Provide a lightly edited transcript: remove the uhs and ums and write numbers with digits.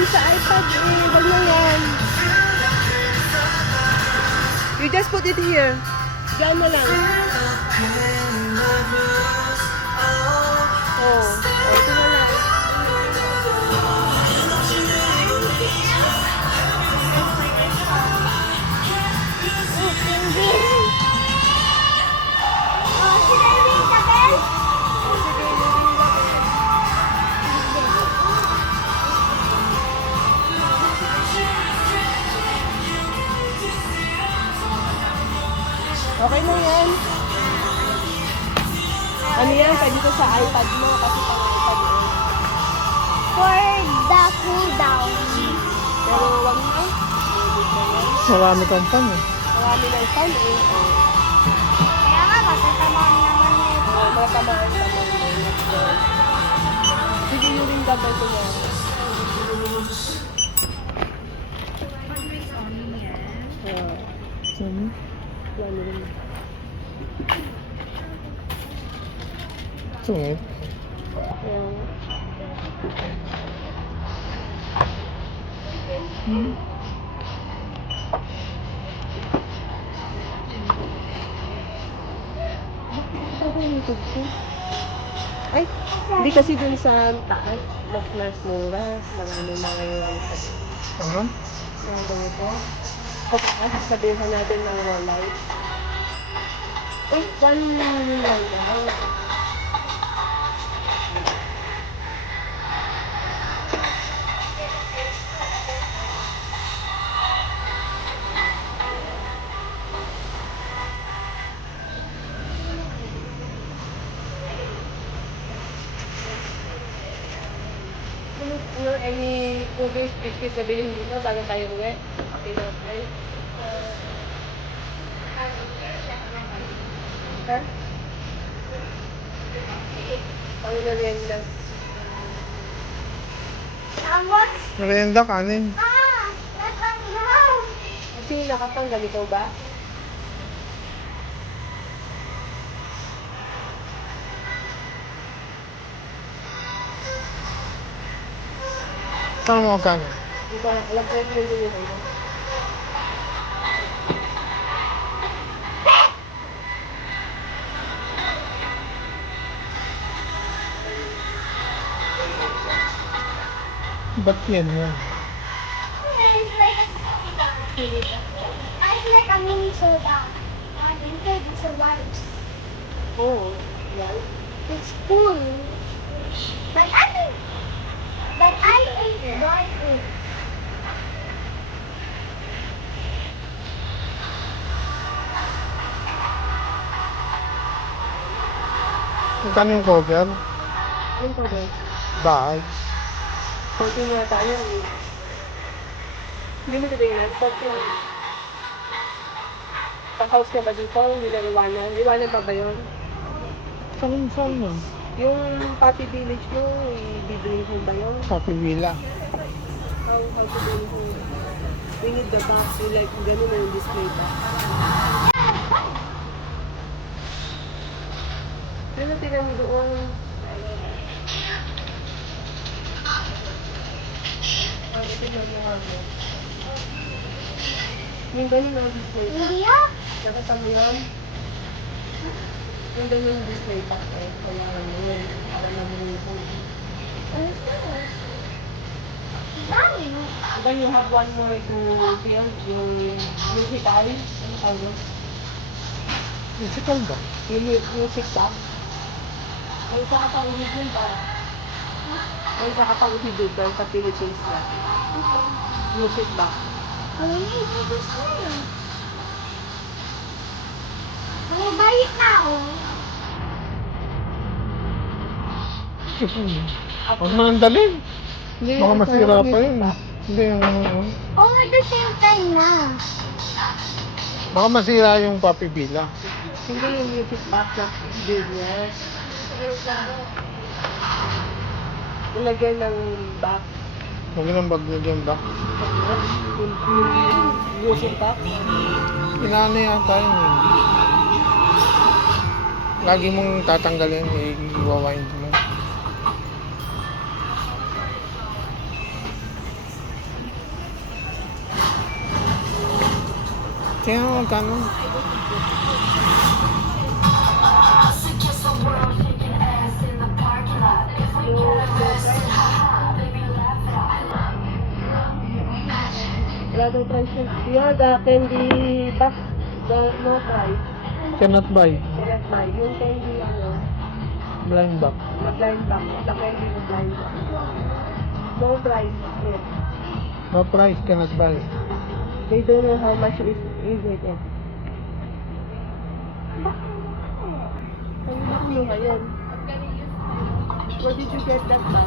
yan sa iPad eh. Wag na yan. You just put it here. Diyan mo lang. Oh, ito na lang. Okay na yan. Ano yan? Pwede ko sa iPad mo kasi pang iPad mo. For the cool down. Pero wag na. Marami kang pan eh. Marami ng fan eh. Oh. Kaya nga, matatamaan naman nito. Oh, matamaan naman mo. Sige nyo rin gabay ko yan. Oh. Saan? Ano rin. Sungit. Ayan. Ay, hindi kasi dun sa taas, mas mura. Marami na ngayon. Ano? Mga ganito. Kapag sabihin natin ng walay. Uy, one lang lang. Ano, any movie speech sabihin dito bago tayo uwi? Okay na tayo. Ha? Ano na rin lang? Tawag? Merienda kanin. Natanggal! Kasi nakatanggal ikaw ba? Saan mo kanin? Di ba? Alam ko yung hindi nyo kayo. Ba't yan yan? It's like a mini soda. Inside it's a large. Oo. Yan. It's full. But I ate dry food. Magkano yung cover? Ano pa ba? Bahay. 14 na tayo eh. Hindi mo titignan. 14. Pang-house ka ba dito? Hindi na iwanan. Iwanan pa ba yun? Saan yun? Yung Papi Village mo, ibibili mo ba yun? Happy Villa. How to do it? We need the box. You like, ganun na yung display ba? Ano tingnan mo doon? Tingnan mo nga mo. Yung ganun na yung display. Hindi ah. Nakita mo yan? Yung ganun yung display pa eh. Kaya ano yun. Para na mo yung phone. Ano ito? Dami. Then you have one more to field, yung musical. Ano tawag? Musical ba? Yung music box. May isa ka pang uhid ba? May isa ka pang uhid ba sa Philippines na? Music box. Ano yung ibig sa'yo? May balik na ako. Huwag mo nang dalhin. Hindi, Baka ito masira yung pa music yun. box. Hindi yung... Oh, at the same time na. Baka masira yung Papi Villa. Hindi yung music box na business. Ilagay ng box. Huwag nang baglagyan ba? Yung music box. Inaano yata yun eh. Lagi mong tatanggalin, i-wind mo. Tingnan mo magkano. Wala daw price yun. Yun, the candy box, the no price. Cannot buy. Cannot buy. Yung candy, Blind box. blind box. The candy na blind box. No price. Yes. No price, cannot buy. They don't know how much is it. Ano ngayon? Where did you get that ba?